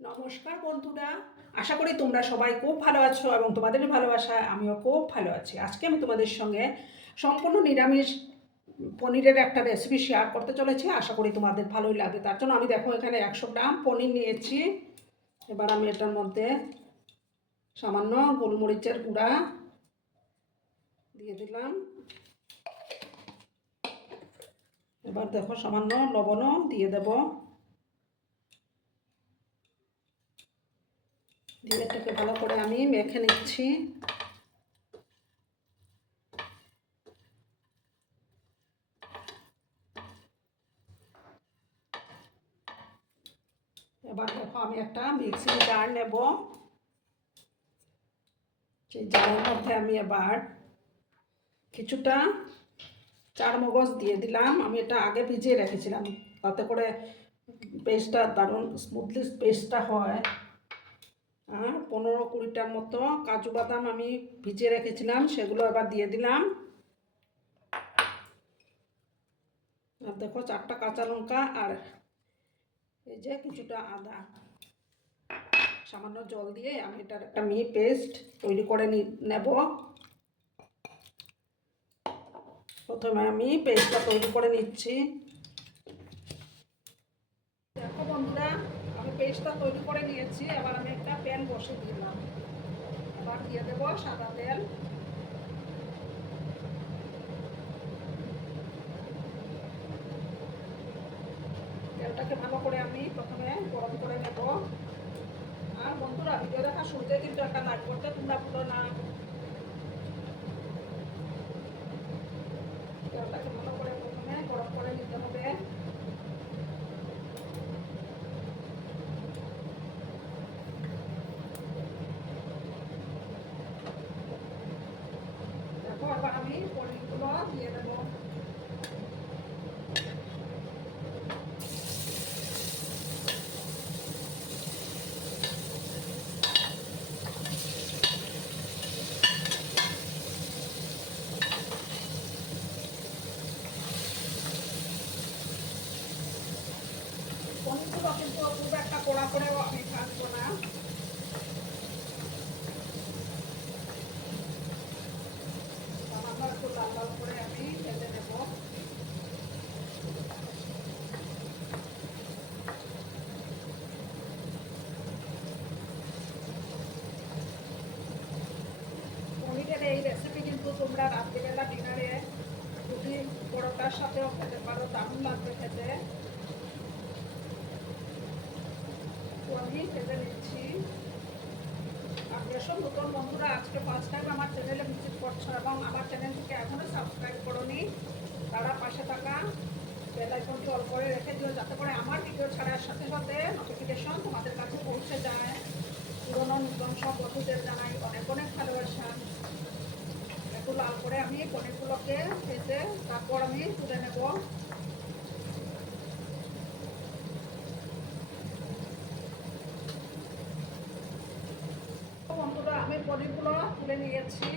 নমস্কার বন্ধুরা, আশা করি তোমরা সবাই খুব ভালো আছো এবং তোমাদের ভালোবাসায় আমিও খুব ভালো আছি। আজকে আমি তোমাদের সঙ্গে সম্পূর্ণ নিরামিষ পনিরের একটা রেসিপি শেয়ার করতে চলেছি। আশা করি তোমাদের ভালোই লাগবে। তার জন্য আমি দেখো এখানে 100 গ্রাম পনির নিয়েছি। এবার আমি এটার মধ্যে সামান্য গোলমরিচের গুঁড়া দিয়ে দিলাম। এবার দেখো সামান্য লবণও দিয়ে দেব, দিয়ে এটাকে ভালো করে আমি মেখে নিচ্ছি। এবার দেখো আমি একটা মিক্সিং জার নেব। সেই জারের মধ্যে আমি এবার কিছুটা চারমগজ দিয়ে দিলাম। আমি এটা আগে ভিজিয়ে রেখেছিলাম, তাতে করে পেস্টটা দারুণ স্মুথলি পেস্টটা হয়। আর 15-20টার মতো কাজু বাদাম আমি ভিজিয়ে রেখেছিলাম, সেগুলো এবার দিয়ে দিলাম। আর দেখো 4টা কাঁচা লঙ্কা আর এই যে কিছুটা আদা, সামান্য জল দিয়ে আমি এটার একটা মিহি পেস্ট তৈরি করে নেব। প্রথমে আমি পেস্টটা তৈরি করে নিচ্ছি। দেখো বন্ধুরা, আমি পেস্টটা তৈরি করে নিয়েছি। এবার আমি একটা প্যান বসিয়ে দিলাম। এবার দিয়ে দেবো সাদা তেল। তেলটাকে ভালো করে আমি প্রথমে গরম করে নেব। আর বন্ধুরা, ভিডিও দেখা শুরুতে কিন্তু একটা লাইক করতে তোমরা ভুলো না। তেলটাকে ভালো করে প্রথমে গরম করে নিতে হবে। দেখো এবার আমি পনিরগুলো দিয়ে দেবো। পনিরগুলো কিন্তু খুব একটা কড়া করেও আমি ভাজবো না। সামান্য একটু লাল লাল করে আমি ভেজে নেব। পনিরের এই রেসিপি কিন্তু তোমরা রাত্রিবেলা ডিনারে রুটি পরোটার সাথেও খেতে পারো, দারুণ লাগবে খেতে। তো আমি ভেজে নিচ্ছি। আর যেসব নতুন বন্ধুরা আজকে ফার্স্ট টাইম আমার চ্যানেলে ভিজিট করছো এবং আমার চ্যানেলটিকে এখনো সাবস্ক্রাইব করোনি, তারা পাশে থাকা বেল আইকনটি অল করে রেখে দিও, যাতে করে আমার ভিডিও ছাড়ার সাথে সাথে নোটিফিকেশন তোমাদের কাছে পৌঁছে যায়। পুরোনো নতুন সব বন্ধুদের জানাই অনেক অনেক ভালোবাসা। একটু লাল করে আমি পনিরগুলোকে ভেজে তারপর আমি তুলে নেব। বন্ধুরা, আমি পনিরগুলো তুলে নিয়েছি।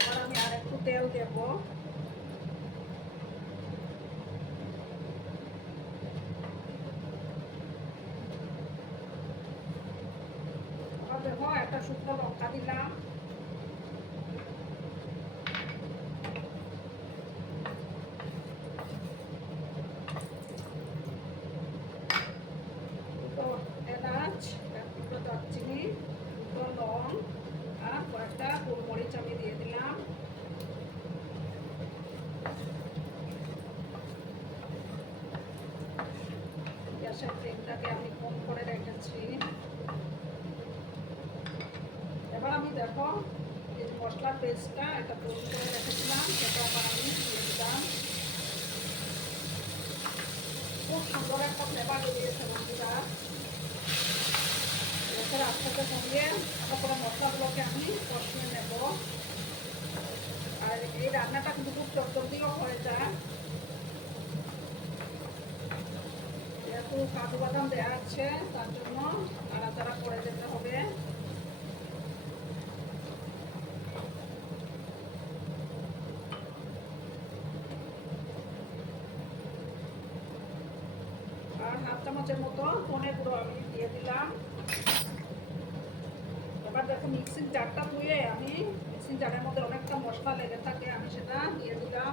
এবার আমি আর একটু তেল দেব। আবার দেখো একটা শুকনো লঙ্কা দিলাম। দুটো এলাচ, দুটো দারচিনি, দুটো লং আর কয়েকটা গোলমরিচ আমি দিয়ে দিলাম। গ্যাসের ফ্লেমটাকে আমি কম করে রেখেছি। এবার আমি দেখো এই মশলার পেস্টটা একটা তৈরি করে রেখেছিলাম, সেটা আবার আমি দিয়ে দিলাম। খুব সুন্দর একটা ফ্লেভার বেরিয়েছে বন্ধুরা। গ্যাসের আস্তে কমিয়ে তারপরে মশলাগুলোকে আমি কষিয়ে নেব। আর এই রান্নাটা কিন্তু খুব চটজলদিও হয়ে যায়, যেহেতু কাজু বাদাম দেওয়া আছে, তার জন্য নাড়াচাড়া করে যেতে হবে। আর 1/2 চামচের মতো ধনে গুঁড়ো আমি দিয়ে দিলাম। দিলাম। এবার দেখো মিক্সিং জারটা ধুয়ে আমি মিক্সিং জারের মধ্যে অনেকটা মশলা লেগে থাকে, আমি সেটা দিয়ে দিলাম।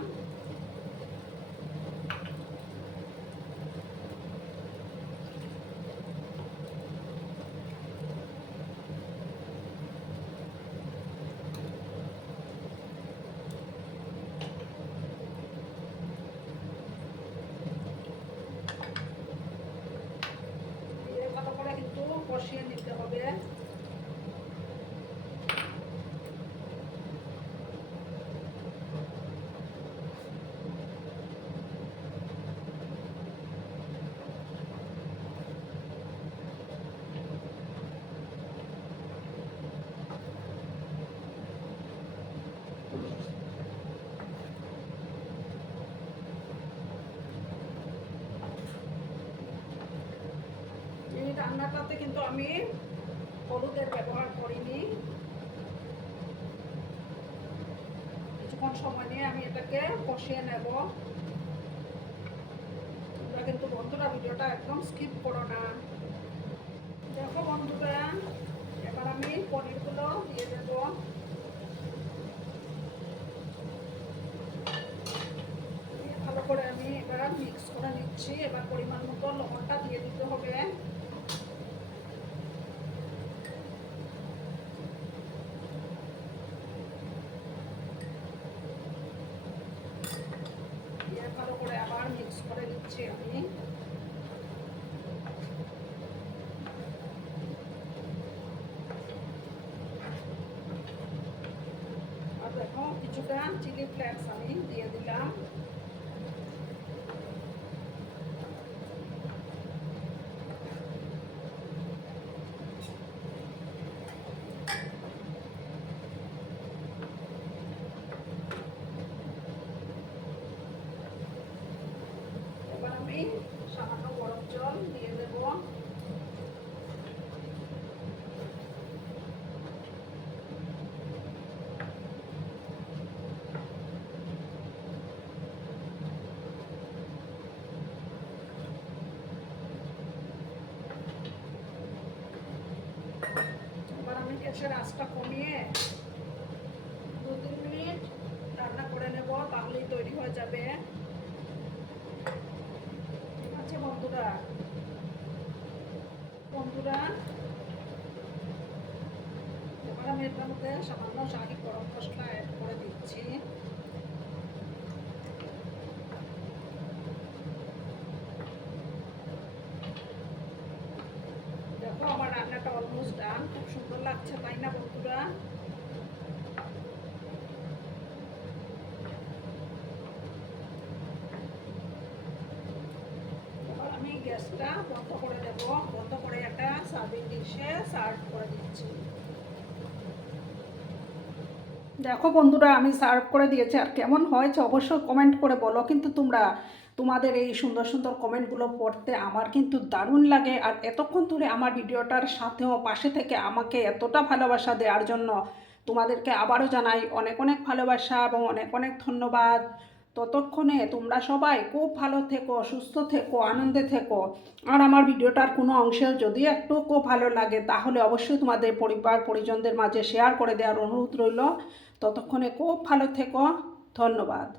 দিয়ে ভালো করে কিন্তু কষিয়ে নিতে হবে। এই রান্নাটাতে কিন্তু আমি হলুদের ব্যবহার করিনি। কিছুক্ষণ সময় নিয়ে আমি এটাকে কষিয়ে নেব। তোমরা কিন্তু বন্ধুরা ভিডিওটা একদম স্কিপ করো না। দেখো বন্ধুরা, এবার আমি পনিরগুলো দিয়ে দেব। ভালো করে আমি এবার মিক্স করে নিচ্ছি। এবার পরিমাণ মতো লবণটা দিয়ে দিতে হবে। দিয়ে ভালো করে আবার মিক্স করে নিচ্ছি আমি। আর দেখো কিছুটা চিলি ফ্লেক্স আমি দিয়ে দিলাম। এবার আমি সামান্য গরম জল দিয়ে দেব। এবার আমি গ্যাসের আঁচটা কমিয়ে 2-3 মিনিট রান্না করে নেব, তাহলেই তৈরি হয়ে যাবে। ঠিক আছে বন্ধুরা, এবার আমি এটার মধ্যে সামান্য শাহি গরম মশলা অ্যাড করে দিচ্ছি। দেখো আমার রান্নাটা অলমোস্ট ডান। খুব সুন্দর লাগছে, তাই না বন্ধুরা? এবার আমি গ্যাসটা বন্ধ করে দেব। বন্ধ করে একটা সার্ভিং ডিশে সার্ভ করে দিচ্ছি। দেখো বন্ধুরা, আমি সার্ভ করে দিয়েছি। আর কেমন হয়েছে অবশ্যই কমেন্ট করে বলো। কিন্তু তোমাদের এই সুন্দর সুন্দর কমেন্টগুলো পড়তে আমার কিন্তু দারুণ লাগে। আর এতক্ষণ ধরে আমার ভিডিওটার সাথেও পাশে থেকে আমাকে এতটা ভালোবাসা দেওয়ার জন্য তোমাদেরকে আবারও জানাই অনেক অনেক ভালোবাসা এবং অনেক অনেক ধন্যবাদ। ততক্ষণে তোমরা সবাই খুব ভালো থেকো, সুস্থ থেকো, আনন্দে থেকো। আর আমার ভিডিওটার কোনো অংশেও যদি একটুকু ভালো লাগে তাহলে অবশ্যই তোমাদের পরিবার পরিজনদের মাঝে শেয়ার করে দেওয়ার অনুরোধ রইল। ততক্ষণে খুব ভালো থেকো। ধন্যবাদ।